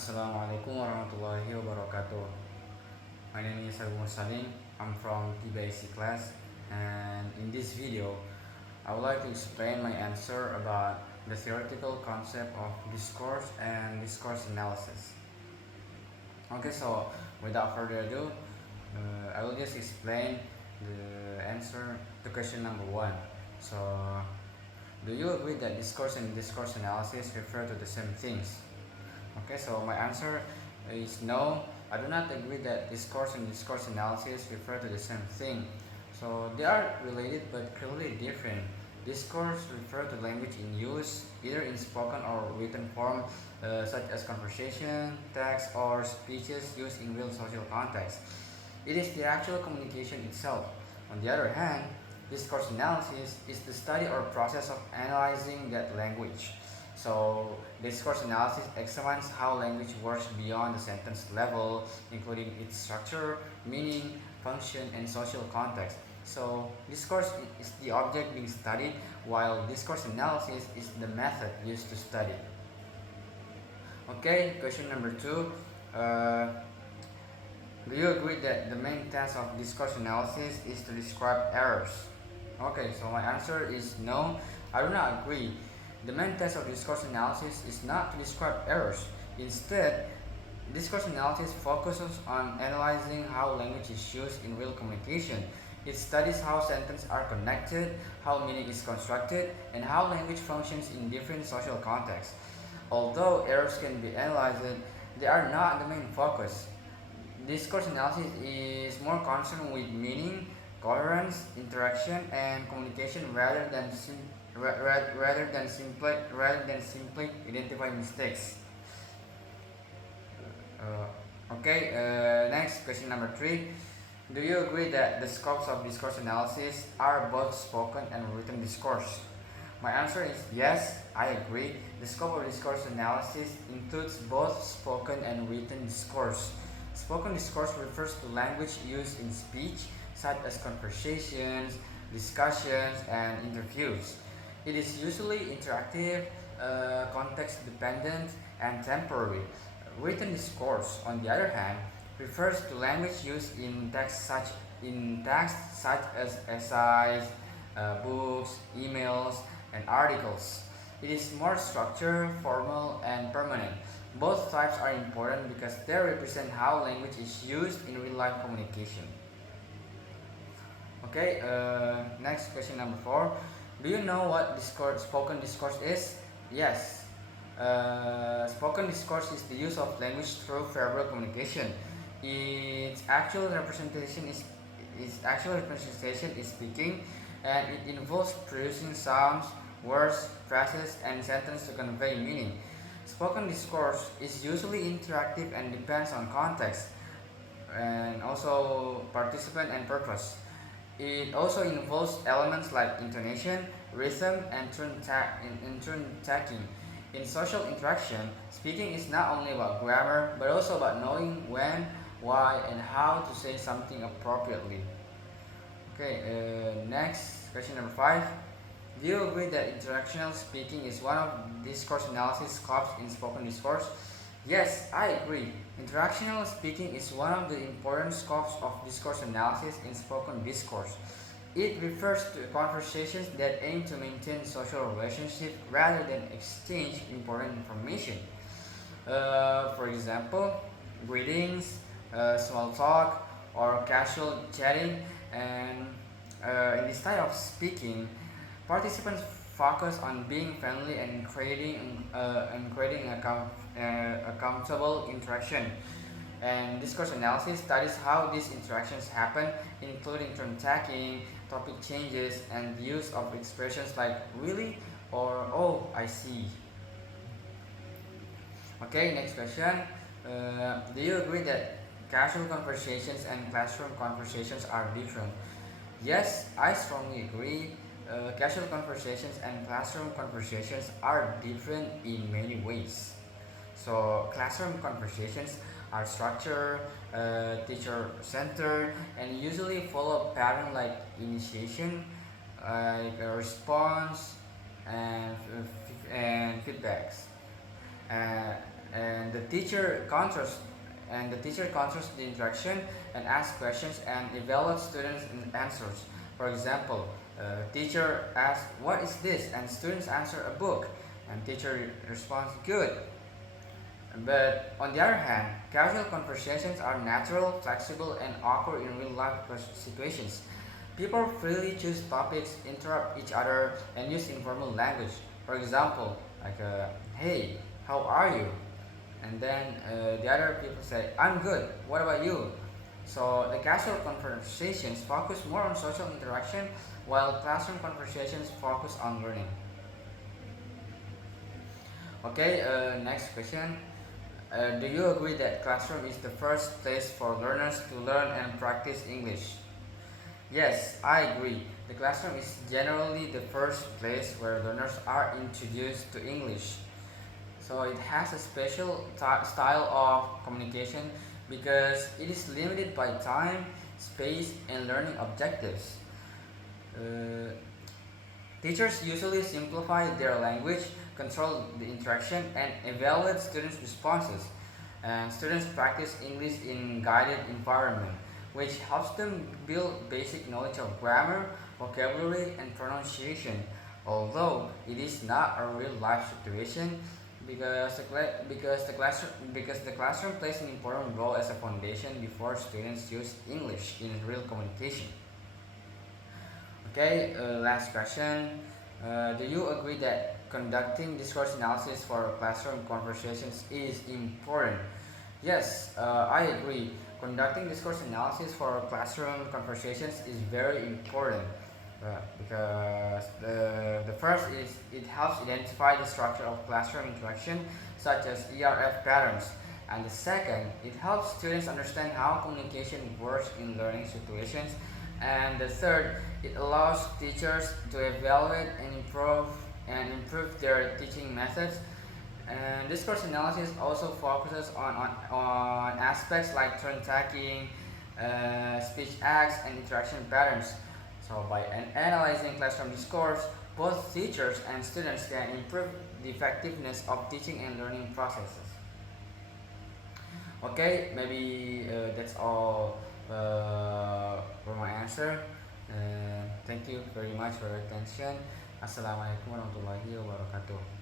Assalamualaikum warahmatullahi wabarakatuh. My name is Abu Salim. I'm from TBIC class, and in this video, I would like to explain my answer about the theoretical concept of discourse and discourse analysis. Okay, so without further ado, I will just explain the answer to question number one. So, do you agree that discourse and discourse analysis refer to the same things? Okay, so my answer is no. I do not agree that discourse and discourse analysis refer to the same thing. So they are related but clearly different. Discourse refer to language in use, either in spoken or written form, such as conversation, text, or speeches used in real social context. It is the actual communication itself. On the other hand, discourse analysis is the study or process of analyzing that language. So, discourse analysis examines how language works beyond the sentence level, including its structure, meaning, function, and social context. So, discourse is the object being studied, while discourse analysis is the method used to study. Okay, question number two. Uh, do you agree that the main task of discourse analysis is to describe errors? Okay, so my answer is no, I do not agree. The main task of discourse analysis is not to describe errors. Instead, discourse analysis focuses on analyzing how language is used in real communication. It studies how sentences are connected, how meaning is constructed, and how language functions in different social contexts. Although errors can be analyzed, they are not the main focus. Discourse analysis is more concerned with meaning, coherence, interaction, and communication rather than simply identify mistakes. Next question number three. Do you agree that the scopes of discourse analysis are both spoken and written discourse? My answer is yes, I agree. The scope of discourse analysis includes both spoken and written discourse. Spoken discourse refers to language used in speech, such as conversations, discussions, and interviews. It is usually interactive, context dependent, and temporary. Written discourse, on the other hand, refers to language used in text such as essays, books, emails, and articles. It is more structured, formal, and permanent. Both types are important because they represent how language is used in real life communication. Okay, next question number four. Do you know what spoken discourse is? Yes. Spoken discourse is the use of language through verbal communication. Its actual representation is speaking, and it involves producing sounds, words, phrases, and sentences to convey meaning. Spoken discourse is usually interactive and depends on context and also participant and purpose. It also involves elements like intonation, rhythm, and turn taking. In social interaction, speaking is not only about grammar but also about knowing when, why, and how to say something appropriately. Okay, next question number five. Do you agree that interactional speaking is one of discourse analysis scopes in spoken discourse? Yes, I agree. Interactional speaking is one of the important scopes of discourse analysis in spoken discourse. It refers to conversations that aim to maintain social relationships rather than exchange important information. For example, greetings, small talk, or casual chatting. And in this style of speaking, participants focus on being friendly and creating a comfortable interaction. And discourse analysis studies how these interactions happen, including turn taking, topic changes, and the use of expressions like really or oh, I see. Okay, next question. Do you agree that casual conversations and classroom conversations are different? Yes, I strongly agree. Casual conversations and classroom conversations are different in many ways. So, classroom conversations are structured, teacher-centered, and usually follow a pattern like initiation, like a response, and feedbacks. Uh, and the teacher controls the interaction and asks questions and evaluates students' answers. For example, teacher asks, "What is this?" and students answer, "A book," and teacher responds, "Good." But on the other hand, casual conversations are natural, flexible, and occur in real life situations. People freely choose topics, interrupt each other, and use informal language. For example, "Hey, how are you?" And then the other people say, "I'm good. What about you?" So the casual conversations focus more on social interaction, while classroom conversations focus on learning. Okay, next question. Do you agree that classroom is the first place for learners to learn and practice English? Yes, I agree. The classroom is generally the first place where learners are introduced to English. So it has a special style of communication because it is limited by time, space, and learning objectives. Uh, Teachers usually simplify their language, control the interaction, and evaluate students' responses. And students practice English in guided environment, which helps them build basic knowledge of grammar, vocabulary, and pronunciation. Although it is not a real life situation, because the classroom plays an important role as a foundation before students use English in real communication. Okay, last question. Do you agree that conducting discourse analysis for classroom conversations is important? Yes, I agree. Conducting discourse analysis for classroom conversations is very important because the first is it helps identify the structure of classroom interaction, such as ERF patterns. And the second, it helps students understand how communication works in learning situations. And the third, it allows teachers to evaluate and improve their teaching methods. And discourse analysis also focuses on aspects like turn taking, speech acts, and interaction patterns. So by analyzing classroom discourse, both teachers and students can improve the effectiveness of teaching and learning processes. Okay, maybe that's all for my answer. Thank you very much for your attention. Assalamualaikum warahmatullahi wabarakatuh.